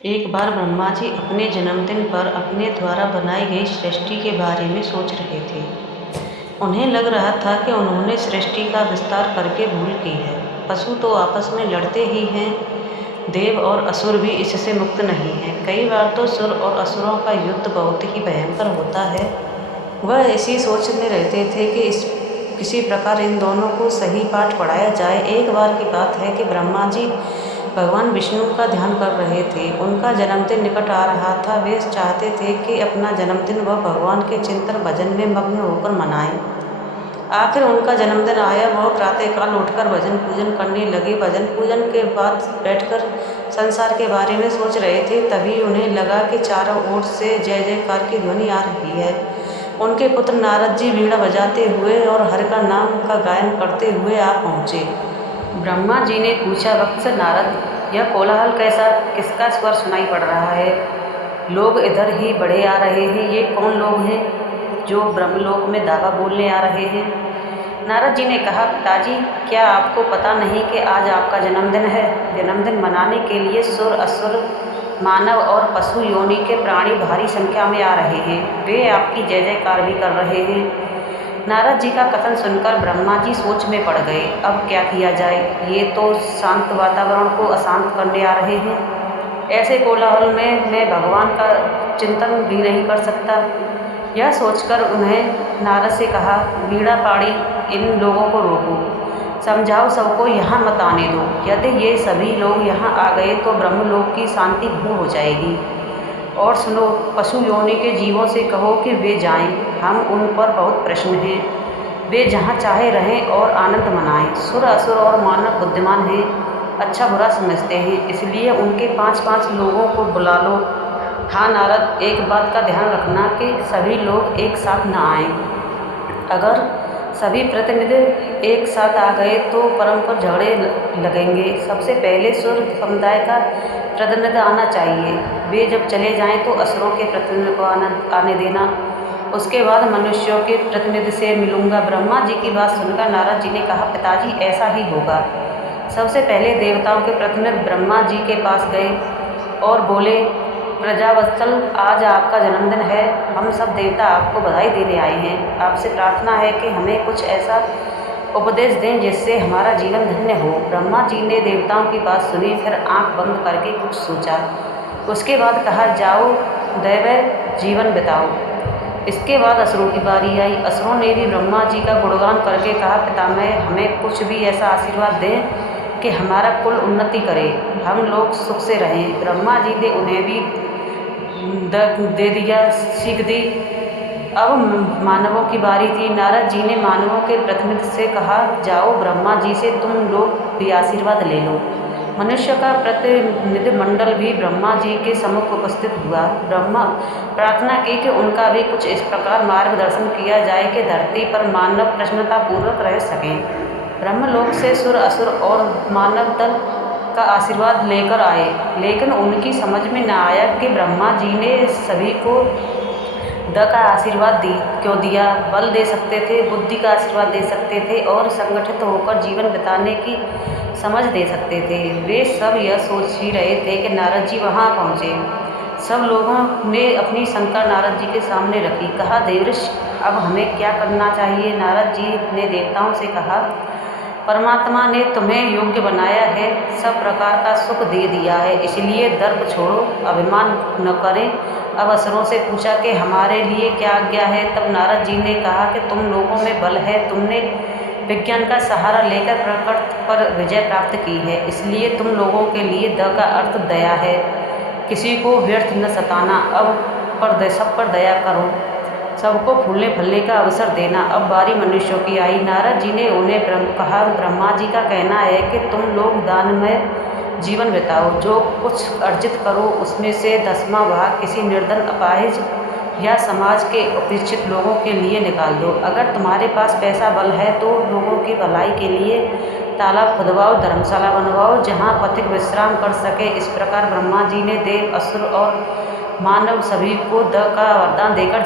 एक बार ब्रह्मा जी अपने जन्मदिन पर अपने द्वारा बनाई गई सृष्टि के बारे में सोच रहे थे। उन्हें लग रहा था कि उन्होंने सृष्टि का विस्तार करके भूल की है। पशु तो आपस में लड़ते ही हैं, देव और असुर भी इससे मुक्त नहीं हैं। कई बार तो सुर और असुरों का युद्ध बहुत ही भयंकर होता है। वह ऐसी सोच में रहते थे कि किसी प्रकार इन दोनों को सही पाठ पढ़ाया जाए। एक बार की बात है कि ब्रह्मा जी भगवान विष्णु का ध्यान कर रहे थे। उनका जन्मदिन निकट आ रहा था। वे चाहते थे कि अपना जन्मदिन वह भगवान के चिंतन भजन में मग्न होकर मनाएं। आखिर उनका जन्मदिन आया। वह प्रातःकाल उठकर भजन पूजन करने लगे। भजन पूजन के बाद बैठकर संसार के बारे में सोच रहे थे। तभी उन्हें लगा कि चारों ओर से जय जयकार की ध्वनि आ रही है। उनके पुत्र नारद जी वीणा बजाते हुए और हरि का नाम का गायन करते हुए आ पहुँचे। ब्रह्मा जी ने पूछा, वत्स नारद, यह कोलाहल कैसा, किसका स्वर सुनाई पड़ रहा है? लोग इधर ही बढ़े आ रहे हैं। ये कौन लोग हैं जो ब्रह्मलोक में दावा बोलने आ रहे हैं? नारद जी ने कहा, पिताजी, क्या आपको पता नहीं कि आज आपका जन्मदिन है? जन्मदिन मनाने के लिए सुर, असुर, मानव और पशु योनि के प्राणी भारी संख्या में आ रहे हैं। वे आपकी जय जयकार भी कर रहे हैं। नारद जी का कथन सुनकर ब्रह्मा जी सोच में पड़ गए। अब क्या किया जाए? ये तो शांत वातावरण को अशांत करने आ रहे हैं। ऐसे कोलाहल में मैं भगवान का चिंतन भी नहीं कर सकता। यह सोचकर उन्हें नारद से कहा, वीणा पाड़ी, इन लोगों को रोको, समझाओ सबको यहाँ मत आने दो। यदि ये सभी लोग यहाँ आ गए तो ब्रह्मलोक की शांति भंग हो जाएगी। और सुनो, पशु योनि के जीवों से कहो कि वे जाएं। हम उन पर बहुत प्रसन्न हैं। वे जहाँ चाहे रहें और आनंद मनाएं। सुर, असुर और मानव बुद्धिमान हैं, अच्छा बुरा समझते हैं, इसलिए उनके 5-5 लोगों को बुला लो। हाँ नारद, एक बात का ध्यान रखना कि सभी लोग एक साथ न आएं। अगर सभी प्रतिनिधि एक साथ आ गए तो परस्पर झगड़े लगेंगे। सबसे पहले सुर समुदाय का प्रतिनिधि आना चाहिए। वे जब चले जाएं तो असुरों के प्रतिनिधि को आने देना। उसके बाद मनुष्यों के प्रतिनिधि से मिलूंगा। ब्रह्मा जी की बात सुनकर नारद जी ने कहा, पिताजी, ऐसा ही होगा। सबसे पहले देवताओं के प्रतिनिधि ब्रह्मा जी के पास गए और बोले, प्रजावत्सल, आज आपका जन्मदिन है। हम सब देवता आपको बधाई देने आए हैं। आपसे प्रार्थना है कि हमें कुछ ऐसा उपदेश दें जिससे हमारा जीवन धन्य हो। ब्रह्मा जी ने देवताओं की बात सुनी, फिर आंख बंद करके कुछ सोचा। उसके बाद कहा, जाओ दैव जीवन बिताओ। इसके बाद असुरों की बारी आई। असुरों ने भी ब्रह्मा जी का गुणगान करके कहा, पितामह, हमें कुछ भी ऐसा आशीर्वाद दें कि हमारा कुल उन्नति करे, हम लोग सुख से रहें। ब्रह्मा जी ने उन्हें भी दे दिया, सीख दी। अब मानवों की बारी थी। नारद जी ने मानवों के प्रतिनिधि से कहा, जाओ ब्रह्मा जी से तुम लोग भी आशीर्वाद ले लो। मनुष्य का प्रतिनिधिमंडल भी ब्रह्मा जी के सम्मुख उपस्थित हुआ। ब्रह्मा प्रार्थना की कि उनका भी कुछ इस प्रकार मार्गदर्शन किया जाए कि धरती पर मानव प्रसन्नतापूर्वक रह सकें। ब्रह्मलोक से सुर, असुर और मानव दल का आशीर्वाद लेकर आए, लेकिन उनकी समझ में न आया कि ब्रह्मा जी ने सभी को द का आशीर्वाद क्यों दिया। बल दे सकते थे, बुद्धि का आशीर्वाद दे सकते थे और संगठित होकर जीवन बिताने की समझ दे सकते थे। वे सब यह सोच ही रहे थे कि नारद जी वहाँ पहुँचे। सब लोगों ने अपनी शंका नारद जी के सामने रखी। कहा, देवर्षि, अब हमें क्या करना चाहिए? नारद जी ने देवताओं से कहा, परमात्मा ने तुम्हें योग्य बनाया है, सब प्रकार का सुख दे दिया है, इसलिए दर्प छोड़ो, अभिमान न करें। अब असुरों से पूछा कि हमारे लिए क्या आज्ञा है? तब नारद जी ने कहा कि तुम लोगों में बल है, तुमने विज्ञान का सहारा लेकर प्रकृति पर विजय प्राप्त की है, इसलिए तुम लोगों के लिए द का अर्थ दया है। किसी को व्यर्थ न सताना, अब सब पर दया करो, सबको फूलने फलने का अवसर देना। अब बारी मनुष्यों की आई। नारद जी ने उन्हें कहा, ब्रह्मा जी का कहना है कि तुम लोग दानमय जीवन बिताओ। जो कुछ अर्जित करो उसमें से 10वां भाग किसी निर्धन, अपाहिज या समाज के उपेक्षित लोगों के लिए निकाल दो। अगर तुम्हारे पास पैसा बल है तो लोगों की भलाई के लिए तालाब खुदवाओ, धर्मशाला बनवाओ, जहाँ पथिक विश्राम कर सके। इस प्रकार ब्रह्मा जी ने देव, असुर और मानव सभी को द का वरदान देकर